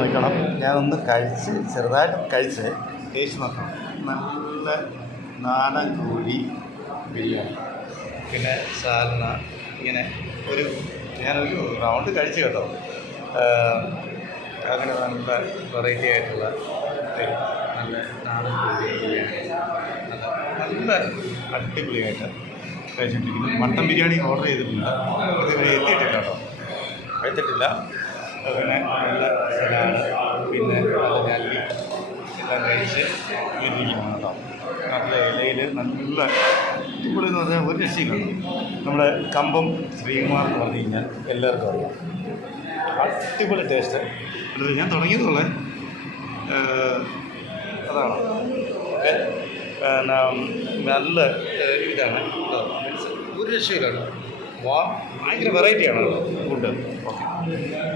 നോക്കണം. ഞാനൊന്ന് കഴിച്ച് ചെറുതായിട്ട് കഴിച്ച് ടേസ്റ്റ് നോക്കണം. നല്ല നാടൻ കോഴി ബിരിയാണി, പിന്നെ സാലന, ഇങ്ങനെ ഞാനൊരു റൗണ്ട് കഴിച്ച് കേട്ടോ. അങ്ങനെ നല്ല വെറൈറ്റി ആയിട്ടുള്ള നല്ല നാടൻ കോഴി ബിരിയാണി നല്ല അടിപൊളിയായിട്ട് കഴിച്ചിട്ടിരിക്കുന്നു. മട്ടൻ ബിരിയാണി ഓർഡർ ചെയ്തിട്ടില്ല, ഇതുവരെ എത്തിയിട്ടില്ല. പിന്നെ നല്ല സലാഡ്, പിന്നെ നല്ല ജല്ലി എല്ലാം കഴിച്ച് ഇരിക്കുകയാണ് കേട്ടോ. നല്ല ഇലയിൽ നല്ല അടിപൊളി എന്ന് പറഞ്ഞാൽ ഒരു രക്ഷയില്ല. നമ്മുടെ കമ്പം ശ്രീകുമാർ എന്ന് പറഞ്ഞു കഴിഞ്ഞാൽ എല്ലാവർക്കും അറിയാം. അടിപൊളി ടേസ്റ്റ്. ഞാൻ തുടങ്ങിയതുള്ള അതാണ്. നല്ല ഇതാണ്, ഒരു രക്ഷയിലാണ്. ഭയങ്കര വെറൈറ്റിയാണ് ഫുഡ്. ഓക്കെ.